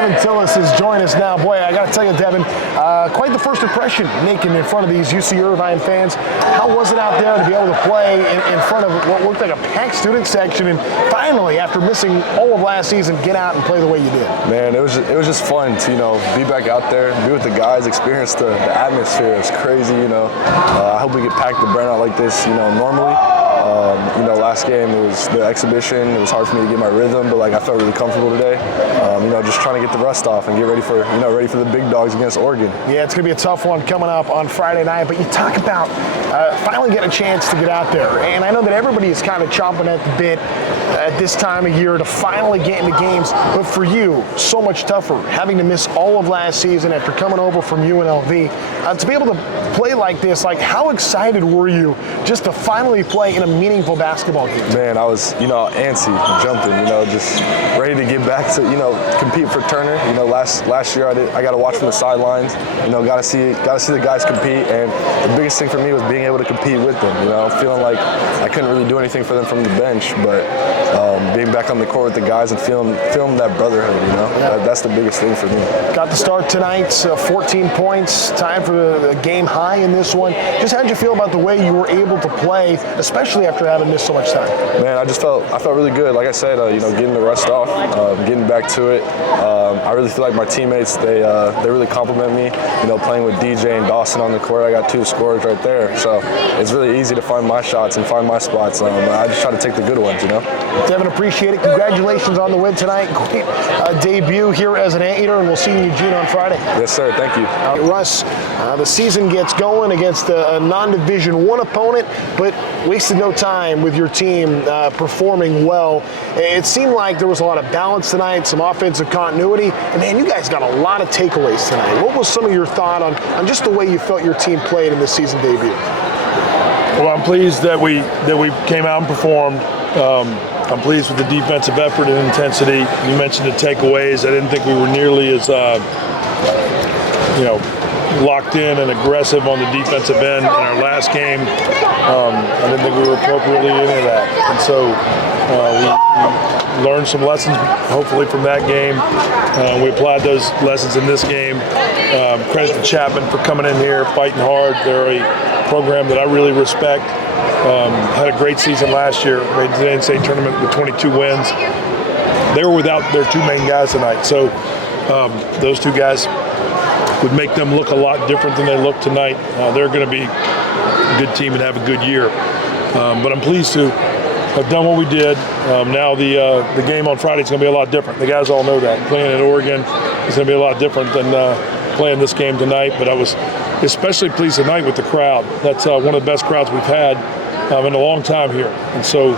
Devin Tillis has joined us now. Boy, I got to tell you, Devin, quite the first impression making in front of these UC Irvine fans. How was it out there to be able to play in front of what looked like a packed student section, and finally, after missing all of last season, get out and play the way you did? Man, it was just fun to be back out there, be with the guys, experience the atmosphere. It's crazy. I hope we get packed the Brent out like this. Normally. Last game it was the exhibition. It was hard for me to get my rhythm, but I felt really comfortable today. Just trying to get the rust off and get ready for the big dogs against Oregon. Yeah, it's gonna be a tough one coming up on Friday night. But you talk about finally getting a chance to get out there, and I know that everybody is kind of chomping at the bit at this time of year to finally get into games. But for you, so much tougher, having to miss all of last season after coming over from UNLV. To be able to play like this, how excited were you just to finally play in a meaningful basketball game? Man, I was, antsy, jumping, just ready to get back to, compete for Turner. Last year I got to watch from the sidelines, got to see the guys compete, and the biggest thing for me was being able to compete with them. Feeling like I couldn't really do anything for them from the bench, but being back on the court with the guys and feeling that brotherhood, that's the biggest thing for me. Got the start tonight, 14 points, time for the game high in this one. Just how'd you feel about the way you were able to play, especially after having missed so much time? Man, I felt really good. Like I said, getting the rust off, getting back to it. I really feel like my teammates, they really compliment me. Playing with DJ and Dawson on the court, I got two scorers right there. So it's really easy to find my shots and find my spots. I just try to take the good ones, Devin, appreciate it. Congratulations on the win tonight. Great debut here as an Anteater, and we'll see you in Eugene on Friday. Yes, sir. Thank you. Russ, the season gets going against a non-Division I opponent, but wasted no time with your team performing well. It seemed like there was a lot of balance tonight, some offensive continuity, and man, you guys got a lot of takeaways tonight. What was some of your thought on just the way you felt your team played in the season debut? Well, I'm pleased that we came out and performed. I'm pleased with the defensive effort and intensity. You mentioned the takeaways. I didn't think we were nearly as locked in and aggressive on the defensive end in our last game. I didn't think we were appropriately into that. And so we learned some lessons, hopefully, from that game. We applied those lessons in this game. Credit to Chapman for coming in here, fighting hard. They're a program that I really respect. Had a great season last year. Made the NCAA tournament with 22 wins. They were without their two main guys tonight. So those two guys would make them look a lot different than they look tonight. They're going to be a good team and have a good year. But I'm pleased to have done what we did. Now the game on Friday is going to be a lot different. The guys all know that. Playing at Oregon is going to be a lot different than playing this game tonight. But I was especially pleased tonight with the crowd. That's one of the best crowds we've had in a long time here. And so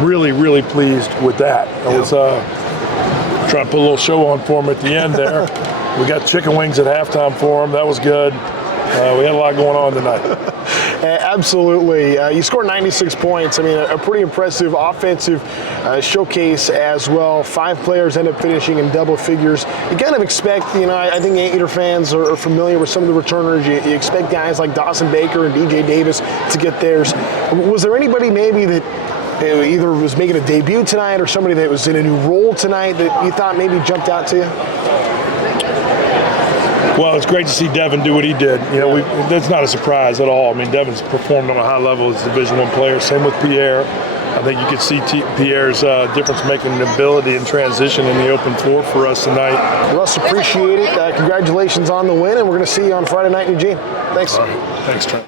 really, really pleased with that. I was trying to put a little show on for them at the end there. We got chicken wings at halftime for them. That was good. We had a lot going on tonight. Absolutely. You scored 96 points. I mean, a pretty impressive offensive showcase as well. 5 players end up finishing in double figures. You kind of expect, I think Anteater fans are familiar with some of the returners. You expect guys like Dawson Baker and DJ Davis to get theirs. Was there anybody maybe that either was making a debut tonight or somebody that was in a new role tonight that you thought maybe jumped out to you? Well, it's great to see Devin do what he did. That's not a surprise at all. I mean, Devin's performed on a high level as a Division I player. Same with Pierre. I think you could see Pierre's difference-making ability and transition in the open floor for us tonight. Russ, appreciate it. Congratulations on the win, and we're going to see you on Friday night in Eugene. Thanks. All right. Thanks, Trent.